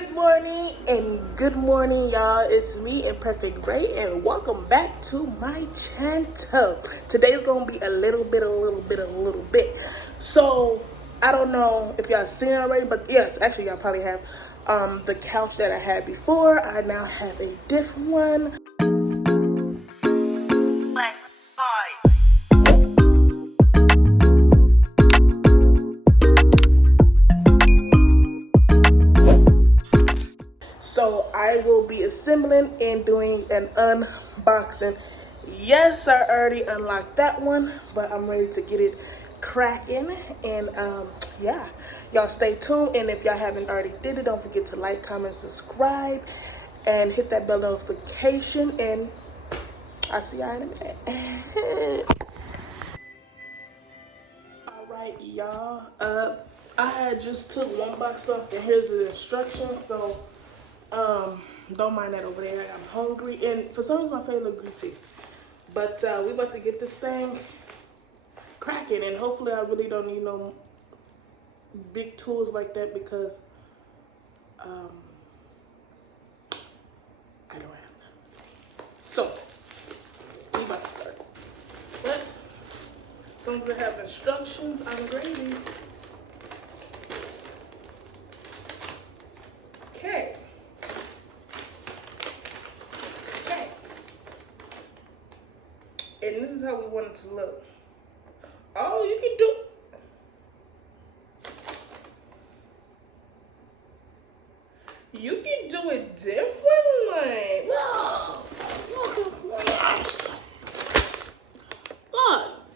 Good morning, y'all. It's me, Imperfect Ray, and welcome back to my channel. Today's gonna be a little bit. So I don't know if y'all seen it already, but yes, actually y'all probably have. The couch that I had before, I now have a different one. So I will be assembling and doing an unboxing. Yes, I already unlocked that one, but I'm ready to get it cracking. And yeah, y'all stay tuned. And if y'all haven't already did it, don't forget to like, comment, subscribe, and hit that bell notification. And I'll see y'all in a minute. All right, y'all. I had just took one box off, and here's the instructions. So don't mind that over there. I'm hungry, and for some reason my face look greasy. But we about to get this thing cracking, and hopefully I really don't need no big tools like that because I don't have none. So we about to start. But as long as I have instructions, I'm ready. Okay. And this is how we want it to look. Oh, you can do. You can do it differently.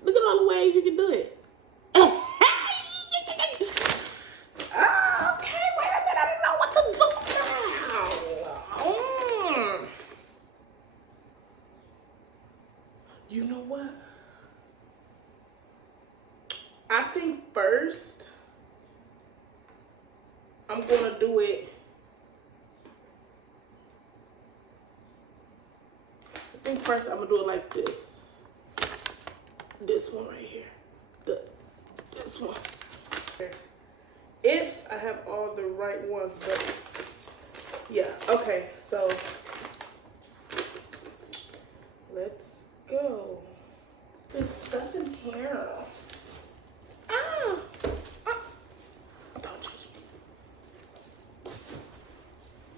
Look at all the ways you can do it. Okay, wait a minute. I don't know what to do now. You know what? I think first I'm gonna do it. I think first I'm gonna do it like this. This one right here. This one. If I have all the right ones, but yeah, okay, so let's go. There's stuff in here.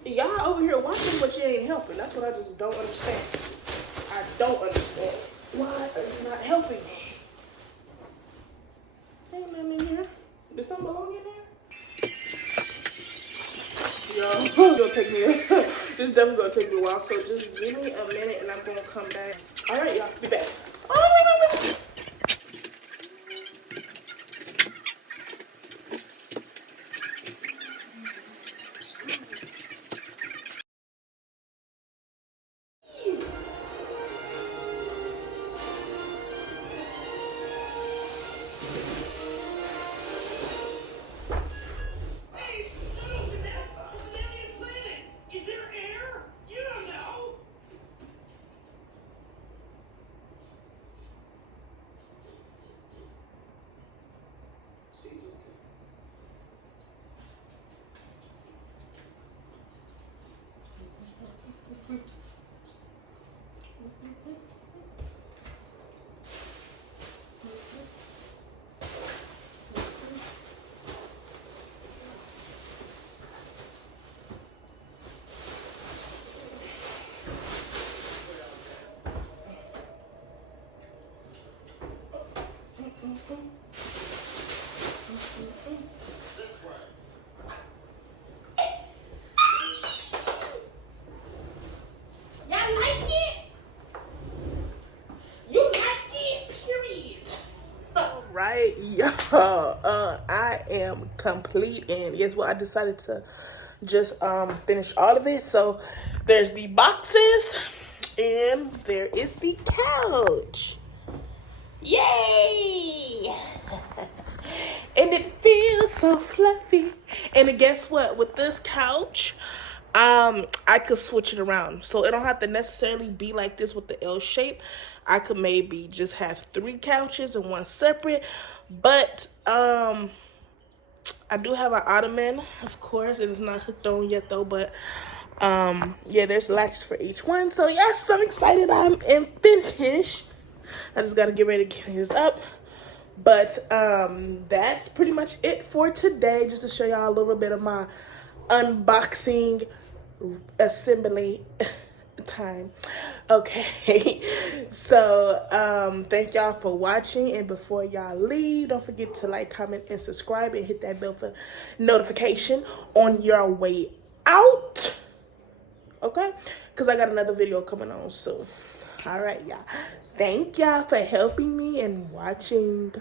Y'all over here watching, but you ain't helping. That's what I just don't understand. I don't understand. Why are you not helping me? Ain't nothing in here. Does something belong in there? Yo, it's gonna take me this definitely gonna take me a while. So just give me a minute and I'm gonna come back. Alright, y'all, be back. Oh, wait. Right, y'all. I am complete, and guess what? I decided to just finish all of it. So there's the boxes, and there is the couch. Yay! And it feels so fluffy. And guess what? With this couch, I could switch it around. So it don't have to necessarily be like this with the L shape. I could maybe just have 3 couches and one separate. But I do have an ottoman, of course. It is not hooked on yet though, but yeah, there's latches for each one. So yes, I'm excited. I'm in vintage. I just gotta get ready to clean this up. But that's pretty much it for today, just to show y'all a little bit of my unboxing assembly time. Okay, so thank y'all for watching, and before y'all leave, don't forget to like, comment, and subscribe, and hit that bell for notification on your way out. Okay, because I got another video coming on soon. All right, y'all, thank y'all for helping me and watching.